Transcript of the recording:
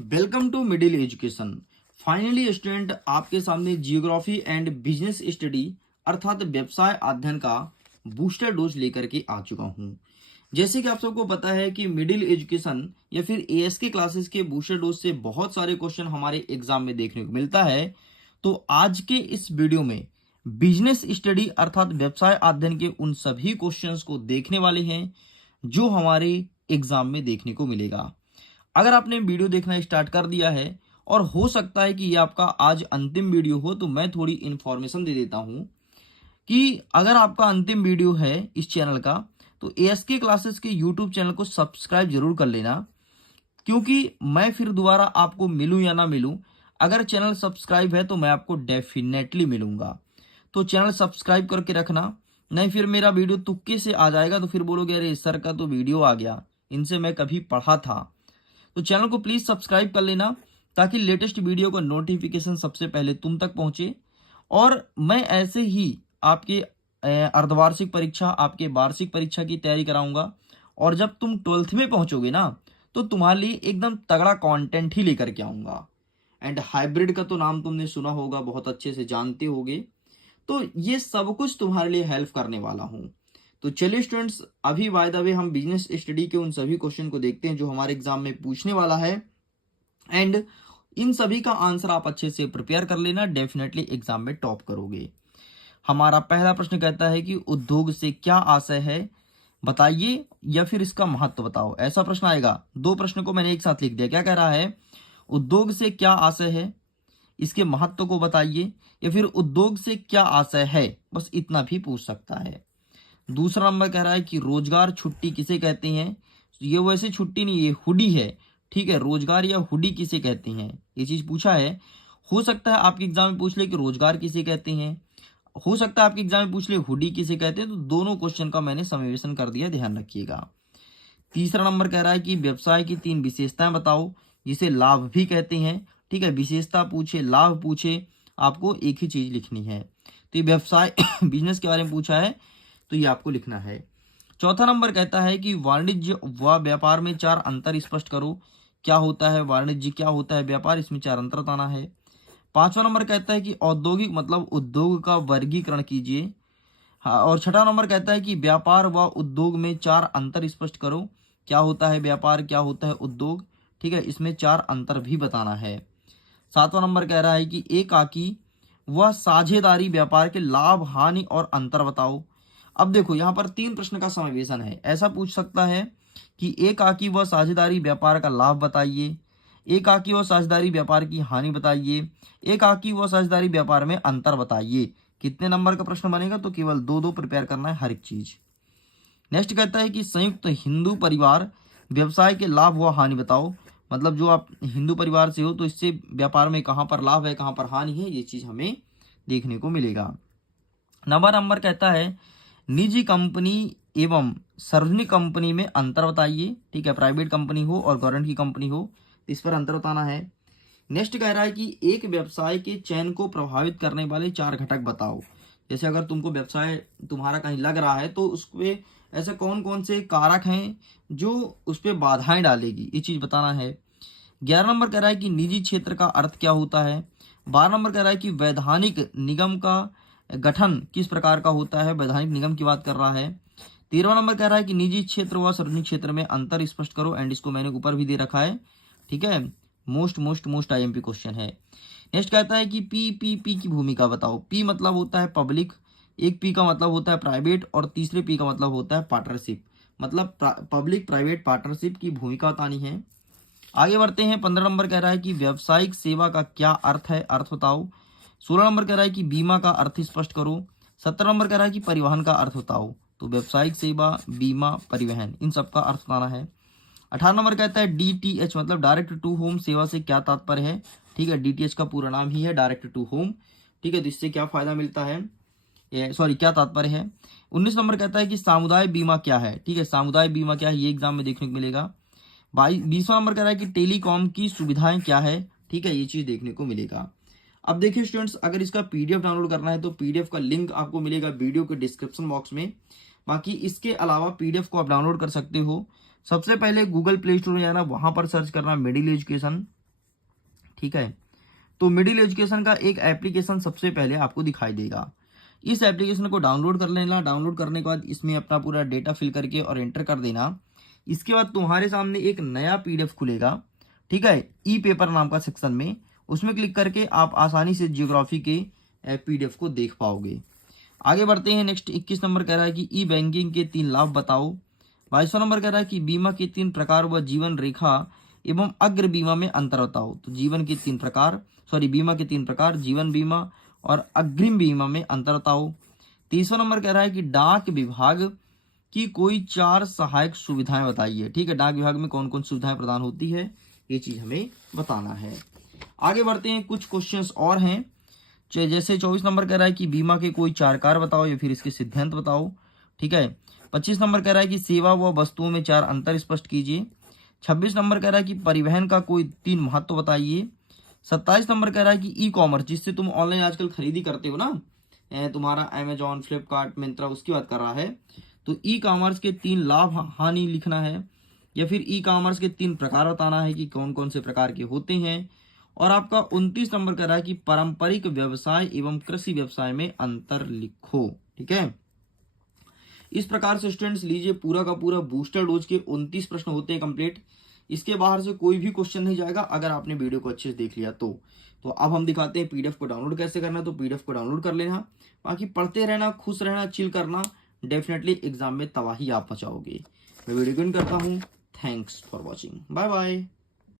Welcome to middle education. Finally student, आपके सामने geography and business study अर्थात व्यवसाय अध्ययन का बूस्टर डोज लेकर के आ चुका हूं। जैसे कि आप सबको पता है कि मिडिल एजुकेशन या फिर एएसके क्लासेस के बूस्टर डोज से बहुत सारे क्वेश्चन हमारे एग्जाम में देखने को मिलता है। तो आज के इस वीडियो में बिजनेस स्टडी अर्थात व्यवसाय अध्ययन के उन सभी क्वेश्चंस को देखने वाले हैं जो हमारे एग्जाम में देखने को मिलेगा। अगर आपने वीडियो देखना स्टार्ट कर दिया है और हो सकता है कि ये आपका आज अंतिम वीडियो हो, तो मैं थोड़ी इन्फॉर्मेशन दे देता हूं कि अगर आपका अंतिम वीडियो है इस चैनल का, तो एएसके क्लासेस के यूट्यूब चैनल को सब्सक्राइब जरूर कर लेना, क्योंकि मैं फिर दोबारा आपको मिलूं या ना मिलूं, अगर चैनल सब्सक्राइब है तो मैं आपको डेफिनेटली मिलूंगा। तो चैनल सब्सक्राइब करके रखना, नहीं फिर मेरा वीडियो तुक्के से आ जाएगा तो फिर बोलोगे अरे सर का तो वीडियो आ गया, इनसे मैं कभी पढ़ा था। तो चैनल को प्लीज सब्सक्राइब कर लेना ताकि लेटेस्ट वीडियो का नोटिफिकेशन सबसे पहले तुम तक पहुंचे। और मैं ऐसे ही आपके अर्धवार्षिक परीक्षा, आपके वार्षिक परीक्षा की तैयारी कराऊंगा। और जब तुम 12th में पहुंचोगे ना, तो तुम्हारे लिए एकदम तगड़ा कंटेंट ही लेकर के आऊंगा। एंड हाइब्रिड का तो नाम तुमने सुना होगा, बहुत अच्छे से जानते होगे। तो ये सब कुछ तुम्हारे लिए हेल्प करने वाला हूं। तो चलिए स्टूडेंट्स, अभी बाय द वे हम बिजनेस स्टडी के उन सभी क्वेश्चन को देखते हैं जो हमारे एग्जाम में पूछने वाला है। एंड इन सभी का आंसर आप अच्छे से प्रिपेयर कर लेना, डेफिनेटली एग्जाम में टॉप करोगे। हमारा पहला प्रश्न कहता है कि उद्योग से क्या आशय है बताइए, या फिर इसका महत्व बताओ। ऐसा प्रश्न आएगा। दो प्रश्न को मैंने एक साथ लिख दिया। क्या कह रहा है? उद्योग से क्या आशय है, इसके महत्व को बताइए, या फिर उद्योग से क्या आशय है, बस इतना भी पूछ सकता है। दूसरा नंबर कह रहा है कि रोजगार छुट्टी किसे कहते हैं। ये वैसे छुट्टी नहीं, ये हुडी है, ठीक है। रोजगार या हुडी किसे कहते हैं, ये चीज पूछा है। हो सकता है आपके एग्जाम में पूछ ले कि रोजगार किसे कहते हैं, हो सकता है आपके एग्जाम में पूछ ले हुडी किसे कहते हैं। तो दोनों क्वेश्चन का मैंने समेशन कर दिया, ध्यान रखिएगा। तीसरा नंबर कह रहा है कि व्यवसाय की 3 विशेषताएं बताओ जिसे लाभ भी कहते हैं, ठीक है। विशेषता पूछे, लाभ पूछे, आपको एक ही चीज लिखनी है। तो ये व्यवसाय बिजनेस के बारे में पूछा है, तो ये आपको लिखना है। चौथा नंबर कहता है कि वाणिज्य व व्यापार में 4 अंतर स्पष्ट करो। क्या होता है वाणिज्य, क्या होता है व्यापार, इसमें 4 अंतर बताना है। पांचवा नंबर कहता है कि औद्योगिक मतलब उद्योग का वर्गीकरण कीजिए। हाँ, और छठा नंबर कहता है कि व्यापार व उद्योग में 4 अंतर स्पष्ट करो। क्या होता है व्यापार, क्या होता है उद्योग, ठीक है, इसमें 4 अंतर भी बताना है। सातवां नंबर कह रहा है कि एकाकी व साझेदारी व्यापार के लाभ, हानि और अंतर बताओ। अब देखो यहाँ पर 3 प्रश्न का समावेशन है। ऐसा पूछ सकता है कि एकाकी व साझेदारी व्यापार का लाभ बताइए, एकाकी व साझेदारी व्यापार की हानि बताइए, एकाकी व साझेदारी व्यापार में अंतर बताइए। कितने नंबर का प्रश्न बनेगा? तो केवल 2-2 प्रिपेयर करना है हर एक चीज। नेक्स्ट कहता है कि संयुक्त हिंदू परिवार व्यवसाय के लाभ व हानि बताओ। मतलब जो आप हिंदू परिवार से हो तो इससे व्यापार में कहाँ पर लाभ है, कहाँ पर हानि है, ये चीज हमें देखने को मिलेगा। 9वां नंबर कहता है निजी कंपनी एवं सार्वजनिक कंपनी में अंतर बताइए, ठीक है। प्राइवेट कंपनी हो और गवर्नमेंट की कंपनी हो, तो इस पर अंतर बताना है। नेक्स्ट कह रहा है कि एक व्यवसाय के चयन को प्रभावित करने वाले 4 घटक बताओ। जैसे अगर तुमको व्यवसाय तुम्हारा कहीं लग रहा है तो उस पे ऐसे कौन कौन से कारक हैं जो उस पर बाधाएं डालेगी, ये चीज बताना है। 11 नंबर कह रहा है कि निजी क्षेत्र का अर्थ क्या होता है। 12 नंबर कह रहा है कि वैधानिक निगम का गठन किस प्रकार का होता है, वैधानिक निगम की बात कर रहा है। 13वां नंबर कह रहा है कि निजी क्षेत्र व सार्वजनिक क्षेत्र में अंतर स्पष्ट करो। एंड इसको मैंने ऊपर भी दे रखा है, ठीक है। मोस्ट आईएमपी क्वेश्चन है। नेक्स्ट कहता है कि पीपीपी की भूमिका बताओ। पी मतलब होता है पब्लिक, एक पी का मतलब होता है प्राइवेट, और तीसरे पी का मतलब होता है पार्टनरशिप। मतलब पब्लिक प्राइवेट पार्टनरशिप की भूमिका बतानी है। आगे बढ़ते हैं। 15 नंबर कह रहा है कि व्यावसायिक सेवा का क्या अर्थ है, अर्थ बताओ। 16 नंबर कह रहा है कि बीमा का अर्थ स्पष्ट करो। 17 नंबर कह रहा है कि परिवहन का अर्थ बताओ। तो व्यावसायिक सेवा, बीमा, परिवहन, इन सब का अर्थ बताना है। 18 नंबर कहता है डीटीएच मतलब डायरेक्ट टू होम सेवा से क्या तात्पर्य है, ठीक है। डीटीएच का पूरा नाम ही है डायरेक्ट टू होम, ठीक है। तो इससे क्या फायदा मिलता है, सॉरी क्या तात्पर्य है। 19 नंबर कहता है कि सामुदाय बीमा क्या है, ठीक है। सामुदाय बीमा क्या है, ये एग्जाम में देखने को मिलेगा। 20वां नंबर कह रहा है कि टेलीकॉम की सुविधाएं क्या है, ठीक है, ये चीज देखने को मिलेगा। अब देखिए स्टूडेंट्स, अगर इसका पीडीएफ डाउनलोड करना है तो पीडीएफ का लिंक आपको मिलेगा वीडियो के डिस्क्रिप्शन बॉक्स में। बाकी इसके अलावा पीडीएफ को आप डाउनलोड कर सकते हो। सबसे पहले गूगल प्ले स्टोर में जाना, वहां पर सर्च करना मिडिल एजुकेशन, ठीक है। तो मिडिल एजुकेशन का एक एप्लीकेशन सबसे पहले आपको दिखाई देगा। इस एप्लीकेशन को डाउनलोड कर लेना। डाउनलोड करने के बाद इसमें अपना पूरा डेटा फिल करके और एंटर कर देना। इसके बाद तुम्हारे सामने एक नया पीडीएफ खुलेगा, ठीक है, ई पेपर नाम का सेक्शन में। उसमें क्लिक करके आप आसानी से जियोग्राफी के पीडीएफ को देख पाओगे। आगे बढ़ते हैं। नेक्स्ट 21 नंबर कह रहा है कि ई बैंकिंग के 3 लाभ बताओ। 22वां नंबर कह रहा है कि बीमा के 3 प्रकार व जीवन रेखा एवं अग्र बीमा में अंतर बताओ। तो बीमा के 3 प्रकार, जीवन बीमा और अग्रिम बीमा में अंतर बताओ। 30वां नंबर कह रहा है कि डाक विभाग की कोई 4 सहायक सुविधाएं बताइए। ठीक है, डाक विभाग में कौन कौन सुविधाएं प्रदान होती है, ये चीज हमें बताना है। आगे बढ़ते हैं। कुछ क्वेश्चंस और हैं, जैसे 24 नंबर कह रहा है कि बीमा के कोई 4 कार्य बताओ या फिर इसके सिद्धांत बताओ। ठीक है। 25 नंबर कह रहा है कि सेवा व वस्तुओं में 4 अंतर स्पष्ट कीजिए। 26 नंबर कह रहा है कि परिवहन का कोई 3 महत्व बताइए। 27 नंबर कह रहा है कि ई कॉमर्स, जिससे तुम ऑनलाइन आजकल खरीदी करते हो ना, तुम्हारा अमेजॉन, फ्लिपकार्ट, मिंत्रा, उसकी बात कर रहा है। तो ई कॉमर्स के 3 लाभ हानि लिखना है, या फिर ई कॉमर्स के 3 प्रकार बताना है कि कौन कौन से प्रकार के होते हैं। और आपका 29 नंबर कह रहा है कि पारंपरिक व्यवसाय एवं कृषि व्यवसाय में अंतर लिखो। ठीक है। इस प्रकार से स्टूडेंट्स लीजिए, पूरा का पूरा बूस्टर डोज के 29 प्रश्न होते हैं कंप्लीट। इसके बाहर से कोई भी क्वेश्चन नहीं जाएगा अगर आपने वीडियो को अच्छे से देख लिया तो। अब हम दिखाते हैं पीडीएफ को डाउनलोड कैसे करना है। तो पीडीएफ को डाउनलोड कर लेना, बाकी पढ़ते रहना, खुश रहना, चिल करना, डेफिनेटली एग्जाम में तबाही आप मचाओगे। मैं वीडियो को एंड करता हूँ। Thanks for watching, bye bye.